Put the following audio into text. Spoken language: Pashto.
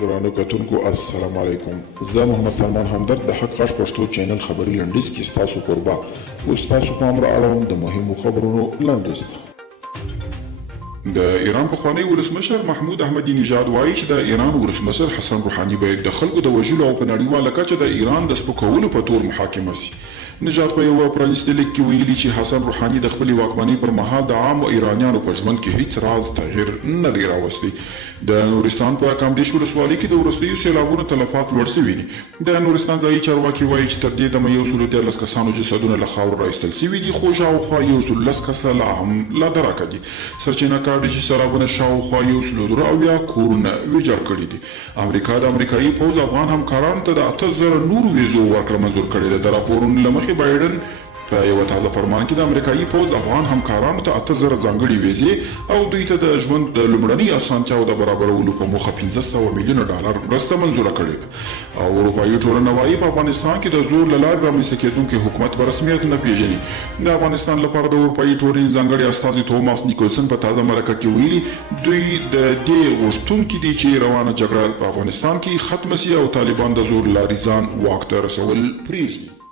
درانه کتونکو السلام علیکم. زه محمد سلمان همدرد د حق غږ پښتو چینل خبري لنډیز کې ستاسو کوربه اوس تاسو پام را اړوم د مهمو خبرونو لنډیز ته. د ایران پخوانی ولسمشر محمود احمدی نژاد وایي چې د ایران ولسمشر حسن روحاني باید د خلکو د وژلو او په نړیواله کچه د ایران د سپکولو په تور محاکمه سي. نژاد په یو پرانیستي لیک کې ویلي چې حسن روحاني د خپلې واکمنۍ پر مهال د عامو ایرانیانو په ژوند کې هیڅ راز تغییر نه دی راوستی. د نورستان په کامدیش ولسوالۍ کې د وروستیو سیلابونو تلفات لوړ سوي دي. د نورستان ځایي چارواکي وایي چې تر دې دمه 113 کسانو جسدونه له خاورو راایستل سوي دي، خو شاوخوا 110 کسه لا هم لا درکه دي. سرچینه کاږي چې سیلابونه شاوخوا 180 کورونه ویجاړ کړي دي. امریکا د امریکایي پوځ افغان همکارانو ته د 8000 نورو ویزو ورکړه منظور کړې ده. د راپورونو له مخې بایډن په یو تازه فرمان کې د امریکایي پوځ افغان همکارانو ته 8000 ځانګړي ویزې او دوی ته د ژوند د لومړني اسانتیاو د برابرولو په موخه 1500 میلیونه ډالر مرسته منظوره کړې ده. او اروپایي ټولنه وایي په افغانستان کې د زور له لارې رامنځته کېدونکی حکومت په رسمیت نه پیژني. د افغانستان لپاره د اروپایي ټولنې ځانګړي استازي توماس نیکولسن په تازه مرکه کې ویلي دوی د دې غوښتونکي دي چې روانه جګړه په افغانستان کې ختمه سي او طالبان د زور لارې ځان واک ته رسول پرېږدي.